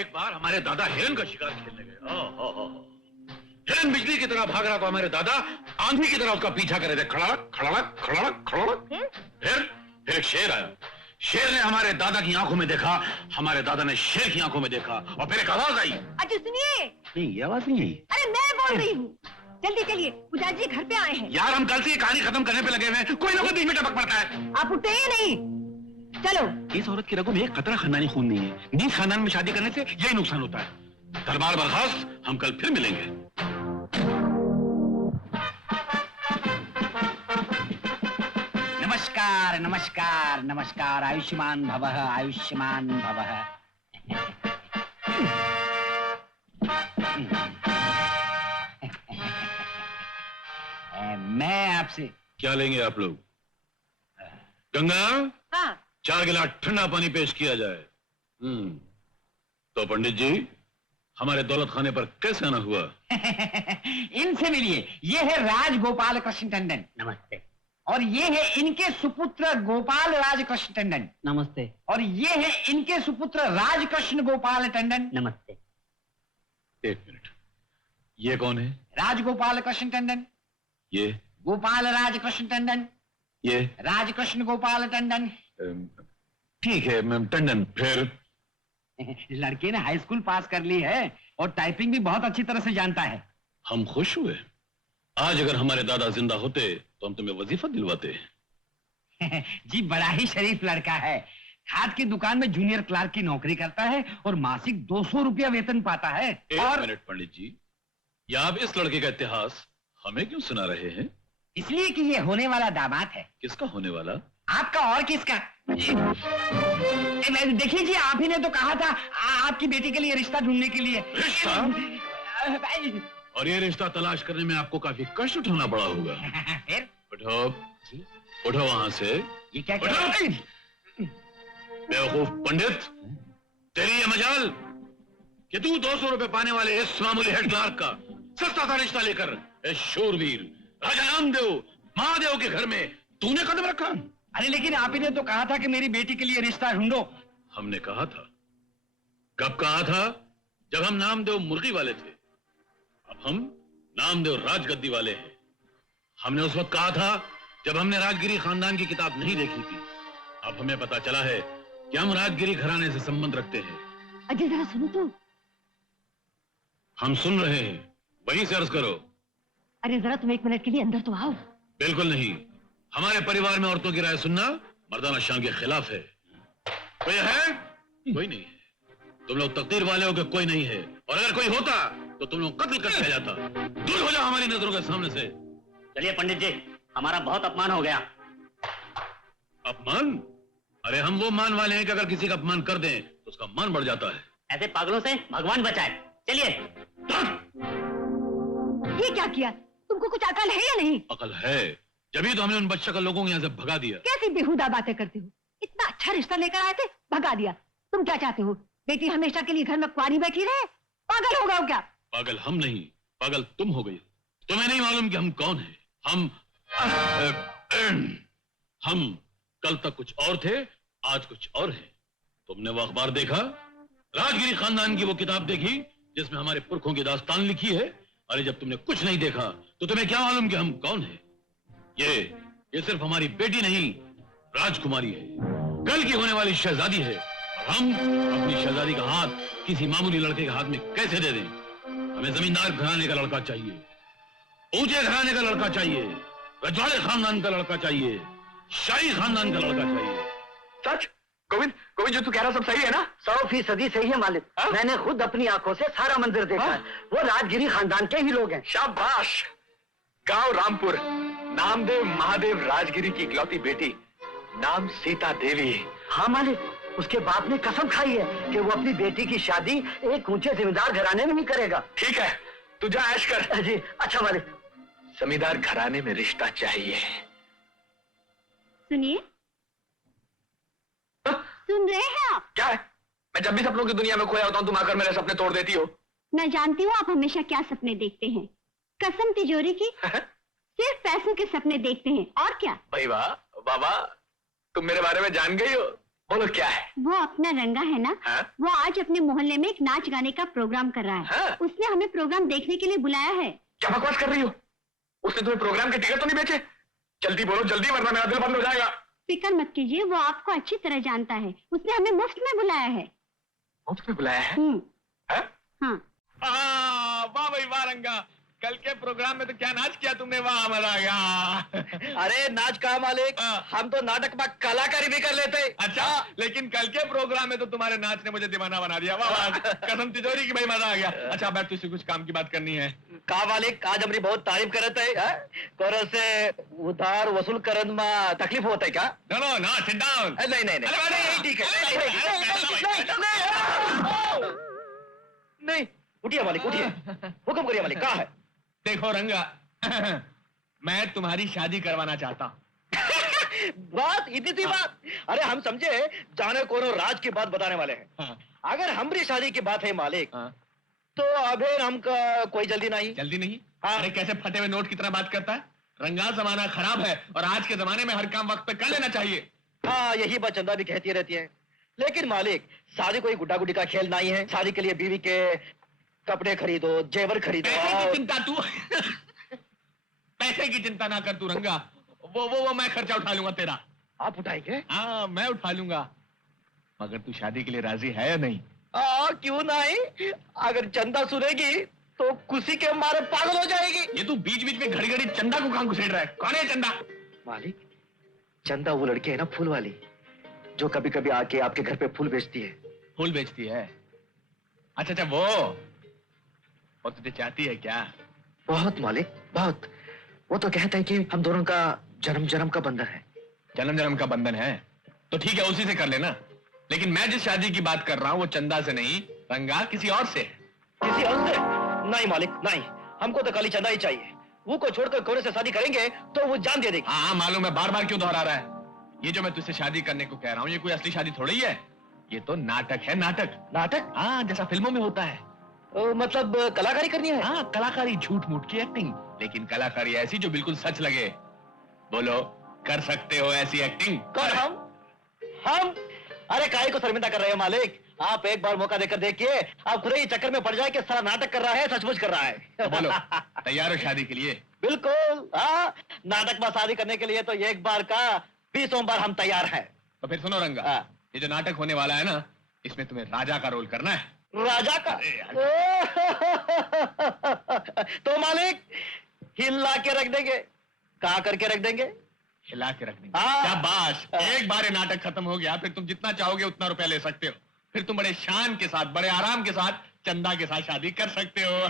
एक बार हमारे दादा हिरन का शिकार खेलने गए। हिरन बिजली की तरह भाग रहा था, हमारे दादा आंधी की तरह उसका पीछा कर रहे थे। खड़ाक खड़ाक खड़ाक खड़ाक। फिर एक शेर आया। शेर ने हमारे दादा की आंखों में देखा, हमारे दादा ने शेर की आंखों में देखा, और फिर एक आवाज आई। अच्छा सुनिए। नहीं, ये आवाज नहीं आई। अरे मैं बोल रही हूँ, जल्दी चलिए, पुजारी जी घर पे आए हैं। यार हम कल से ये कहानी खत्म करने पे लगे हुए हैं, कोई ना कोई बीच में टपक पड़ता है। आप उठते ही नहीं। चलो। इस औरत की रगों में एक कतरा खानदानी खून नहीं है। नीच खानदान में शादी करने से यही नुकसान होता है। दरबार बर्खास्त, हम कल फिर मिलेंगे। नमस्कार नमस्कार नमस्कार। आयुष्मान भवः, आयुष्मान भवः। मैं आपसे क्या लेंगे आप लोग? गंगा, हाँ। 4 गिलास ठंडा पानी पेश किया जाए। तो पंडित जी, हमारे दौलत खाने पर कैसे आना हुआ? इनसे मिलिए। ये है राजगोपाल कृष्ण टंडन। नमस्ते। और ये है इनके सुपुत्र गोपाल राजकृष्ण टंडन। नमस्ते। और ये है इनके सुपुत्र राजकृष्ण गोपाल टंडन। नमस्ते। एक मिनट, ये कौन है? राजगोपाल कृष्ण टंडन। ये गोपाल राजकृष्ण टंडन। ये राजकृष्ण गोपाल टंडन। ठीक है मैम, टंडन। फिर लड़के ने हाई स्कूल पास कर ली है और टाइपिंग भी बहुत अच्छी तरह से जानता है। हम खुश हुए। आज अगर हमारे दादा जिंदा होते तो हम तुम्हें वजीफा दिलवाते। जी बड़ा ही शरीफ लड़का है। खाद की दुकान में जूनियर क्लार्क की नौकरी करता है और मासिक 200 रुपया वेतन पाता है। एक मिनट पंडित जी, या आप इस लड़के का इतिहास हमें क्यों सुना रहे हैं? इसलिए कि ये होने वाला दामाद है। किसका होने वाला? आपका और किसका? देखिए जी, आप ही ने तो कहा था आपकी बेटी के लिए रिश्ता ढूंढने के लिए। रिश्ता? और ये रिश्ता तलाश करने में आपको काफी कष्ट उठाना पड़ा होगा। फिर उठो, उठो वहां से। ये क्या कह रहे हैं? बेवकूफ पंडित, तेरी ये मजाल कि तू 200 रुपए पाने वाले इस मामूली हेड क्लार्क का सस्ता सा रिश्ता लेकर इस शूरवीर राजा नामदेव महादेव के घर में तूने कदम रखा। अरे लेकिन आप ही ने तो कहा था कि मेरी बेटी के लिए रिश्ता ढूंढो। हमने कहा था? कब कहा था? जब हम नामदेव मुर्गी वाले थे। अब हम नामदेव राजगद्दी वाले हैं। हमने उस वक्त कहा था जब हमने राजगिरी खानदान की किताब नहीं देखी थी। अब हमें पता चला है कि हम राजगिरी घराने से संबंध रखते हैं। अजय जरा सुनो तो। हम सुन रहे हैं, वहीं से अर्ज करो। अरे जरा तुम 1 मिनट के लिए अंदर तो आओ। बिल्कुल नहीं, हमारे परिवार में औरतों की राय सुनना मर्दाना शान के खिलाफ है। कोई है? कोई नहीं है। तुम लोग तकदीर वाले हो कि कोई नहीं है, और अगर कोई होता तो तुम लोग कत्ल कर दिया जाता। दूर हो जाओ हमारी नजरों के सामने से। चलिए पंडित जी, हमारा बहुत अपमान हो गया। अपमान? अरे हम वो मान वाले हैं कि अगर किसी का अपमान कर दें तो उसका मान बढ़ जाता है। ऐसे पागलों से भगवान बचाए। चलिए। ये क्या किया? तुमको कुछ अकल है या नहीं? अकल है, जभी तो हमने उन बच्चा लोगों को यहाँ से भगा दिया। कैसी बेहुदा बातें करते हो? इतना अच्छा रिश्ता लेकर आए थे, भगा दिया। तुम क्या चाहते हो? बेटी हमेशा के लिए घर में कुंवारी बैठी रहे? पागल हो गए क्या? पागल हम नहीं, पागल तुम हो गई। तुम्हें नहीं मालूम कि हम कौन हैं? हम कल तक कुछ और थे, आज कुछ और हैं। तुमने वो अखबार देखा? राजगिरी खानदान की वो किताब देखी जिसमें हमारे पुरखों की दास्तान लिखी है? अरे जब तुमने कुछ नहीं देखा तो तुम्हें क्या मालूम कि हम कौन हैं? ये सिर्फ हमारी बेटी नहीं, राजकुमारी है, कल की होने वाली शहजादी है। और हम अपनी शहजादी का हाथ किसी मामूली लड़के के हाथ में कैसे दे दें? हमें जमींदार घराने का लड़का चाहिए, ऊंचे घराने का लड़का चाहिए, रजवाड़े खानदान का लड़का चाहिए, शाही खानदान का लड़का चाहिए। सच? गोविंद जो तू कह रहा सब सही है ना? 100% सही है मालिक। मैंने खुद अपनी आंखों से सारा मंदिर देखा है। वो राजगिरी खानदान के ही लोग हैं। शाबाश। गांव रामपुर, नामदेव महादेव राजगिरी की इकलौती बेटी, नाम सीता देवी। हाँ मालिक, उसके बाप ने कसम खाई है कि वो अपनी बेटी की शादी एक ऊंचे जमींदार घराने में ही करेगा। ठीक है, तू जा ऐश कर। जी अच्छा मालिक। जमींदार घराने में रिश्ता चाहिए। सुनिए। सुन रहे हैं आप? क्या है? मैं जब भी सपनों की दुनिया में खोया होता हूँ तुम आकर मेरे सपने तोड़ देती हो। मैं जानती हूँ आप हमेशा क्या सपने देखते हैं। कसम तिजोरी की, सिर्फ पैसों के सपने देखते हैं, और क्या? भाई वाह बाबा, तुम मेरे बारे में जान गई हो। बोलो क्या है? वो अपना रंगा है ना, हाँ? वो आज अपने मोहल्ले में एक नाच गाने का प्रोग्राम कर रहा है। हाँ? उसने हमें प्रोग्राम देखने के लिए बुलाया है। क्या बकवास कर रही हो? उसने तुम्हें प्रोग्राम के टिकट तो नहीं बेचे? जल्दी बोलो जल्दी, वरना मेरा दिल बंद हो जाएगा। फिक्र मत कीजिए, वो आपको अच्छी तरह जानता है। उसने हमें मुफ्त में बुलाया है। मुफ्त में बुलाया है? हाँ? हाँ, वाह भाई वाह रंगा, कल के प्रोग्राम में तो क्या नाच किया तुमने, वाह मजा आ गया। अरे नाच कहा मालिक, हम तो नाटक में कलाकारी भी कर लेते। अच्छा, लेकिन कल के प्रोग्राम में तो तुम्हारे नाच ने मुझे दीवाना बना दिया, वाह वाह, कसम तिजोरी की भाई मजा आ गया। अच्छा बैठ, तुझसे कुछ काम की बात करनी है। कहा मालिक, आज हमारी बहुत तारीफ करते हैं, कोरो से उधार वसूल करन में तकलीफ होता है क्या? No no, sit down. नहीं नहीं नहीं, ठीक है। नहीं, उठिए मालिक उठिए, हुक्म करिए मालिक, कहा है? देखो रंगा, मैं तुम्हारी शादी करवाना चाहता हूँ। बात इतनी सी बात? अरे हम समझे जाने कोनो राज की बात बताने वाले हैं। हाँ। अगर हमारी शादी की बात है मालिक, हाँ। तो अभी हमका कोई जल्दी नहीं। जल्दी नहीं? हाँ। अरे कैसे फटे हुए नोट की तरह बात करता है? रंगा, जमाना खराब है और आज के जमाने में हर काम वक्त पे कर लेना चाहिए। हाँ, यही बात चंदा भी कहती रहती है। लेकिन मालिक, शादी कोई गुड्डा गुड्डी का खेल नहीं है। शादी के लिए बीवी के कपड़े खरीदो, जेवर खरीदो। पैसे की चिंता तू पैसे की चिंता ना कर तू रंगा, वो मैं खर्चा उठा लूंगा तेरा। आप उठाएंगे? हाँ, मैं उठा लूंगा, मगर तू शादी के लिए राजी है या नहीं? क्यों नहीं? अगर चंदा सुनेगी तो खुशी के मारे पागल हो जाएगी। ये तू बीच बीच में घड़ी घड़ी चंदा को कहां घुसेड़ रहा है? कौन है चंदा? मालिक, चंदा वो लड़की है ना, फूल वाली, जो कभी कभी आके आपके घर पे फूल बेचती है। फूल बेचती है? अच्छा, वो तुझे चाहती है क्या? बहुत मालिक, बहुत। वो तो कहता है कि हम दोनों का जन्म जन्म का बंधन है। जन्म जन्म का बंधन है तो ठीक है, उसी से कर लेना। लेकिन मैं जिस शादी की बात कर रहा हूं वो चंदा से नहीं, रंगा, किसी और से है। किसी और से? नहीं मालिक नहीं, हमको तो खाली चंदा ही चाहिए। वो को छोड़कर कोने से शादी करेंगे तो वो जान दे देगी। हाँ मालूम है, बार बार क्यों दोहरा रहा है? ये जो मैं तुझसे शादी करने को कह रहा हूँ, ये कोई असली शादी थोड़ी है। ये तो नाटक है, नाटक। नाटक? हाँ, जैसा फिल्मों में होता है। मतलब कलाकारी करनी है? हाँ, कलाकारी, झूठ मूठ की एक्टिंग, लेकिन कलाकारी ऐसी जो बिल्कुल सच लगे। बोलो, कर सकते हो ऐसी एक्टिंग? कौन? हम? अरे काहे को शर्मिंदा कर रहे हो मालिक? आप एक बार मौका देकर देखिए, आप खुद ही चक्कर में पड़ जाए कि सारा नाटक कर रहा है, सचमुच कर रहा है। तो बोलो, तैयार हो शादी के लिए? बिल्कुल। हाँ, नाटक में शादी करने के लिए तो एक बार का 20 बार हम तैयार हैं। तो फिर सुनो रंगा, ये जो नाटक होने वाला है ना, इसमें तुम्हें राजा का रोल करना है। राजा का? तो मालिक हिला के रख देंगे, कहा करके रख देंगे, हिला के रख देंगे। हाँ। शाबाश, एक बार ये नाटक खत्म हो गया, फिर तुम जितना चाहोगे उतना रुपया ले सकते हो। फिर तुम बड़े शान के साथ, बड़े आराम के साथ चंदा के साथ शादी कर सकते हो।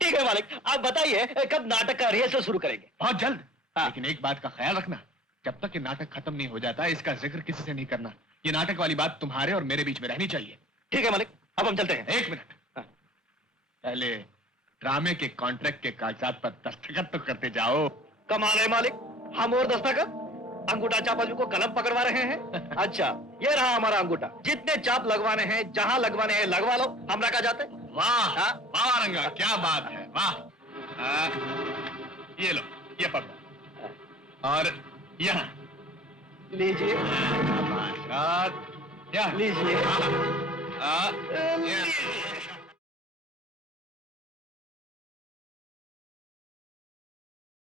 ठीक है मालिक, आप बताइए कब नाटक का रिहर्सल शुरू करेंगे? बहुत जल्द। लेकिन एक बात का ख्याल रखना, जब तक ये नाटक खत्म नहीं हो जाता इसका जिक्र किसी से नहीं करना। ये नाटक वाली बात तुम्हारे और मेरे बीच में रहनी चाहिए। ठीक है मालिक, अब हम चलते हैं। एक मिनट, पहले ड्रामे के कॉन्ट्रैक्ट के कागजात पर दस्तखत तो करते जाओ। कमाल है मालिक, हम और दस्तखत? अंगूठा छाप आदमी को कलम पकड़वा रहे हैं? अच्छा, ये रहा हमारा अंगूठा। जितने चाप लगवाने हैं, जहां लगवाने हैं लगवा लो, हम रखा जाते। वाह वाह रंगा, क्या बात है, वाह। ये लो, ये पकड़ो और यहाँ लीजिए। यहाँ लीजिए। लीजिए।